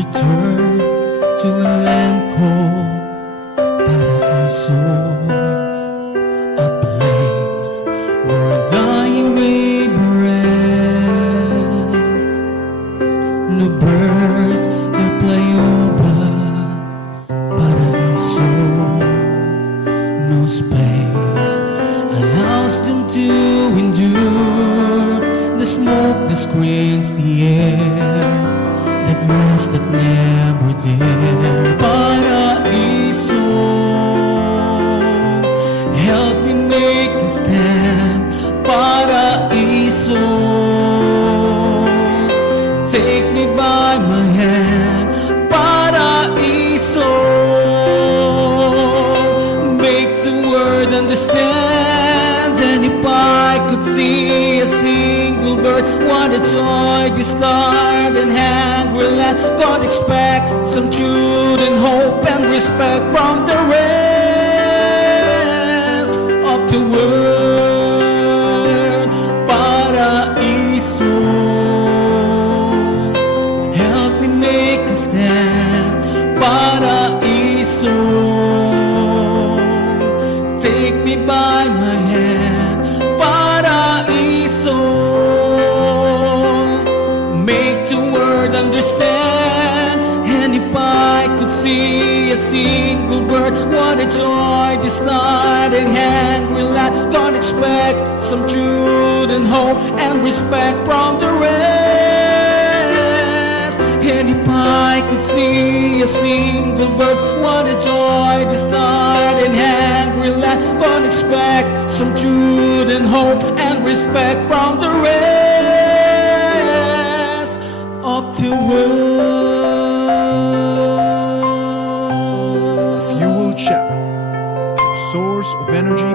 return to a land called Paraiso, a place where dying may breathe. No birds that fly over Paraiso, no space allows them to endure the smoke that screens the air, that grass that never dare. Paraiso, help me make a stand. Paraiso, take me by my hand. Paraiso, make the world understand. And if I could see a single bird, what a joy this start and hungry land. God expect some truth and hope and respect from the rest of the world. Paraiso, help me make a stand. Paraiso, take me by my hand. Paraiso, make the world understand. And if I could see a single bird, what a joy this starting hungry land. Don't expect some truth and hope and respect from the rest. And if I could see a single bird, what a joy this starting hungry land. Don't expect some truth and hope and respect from the rest of the world. Fuel Check, source of energy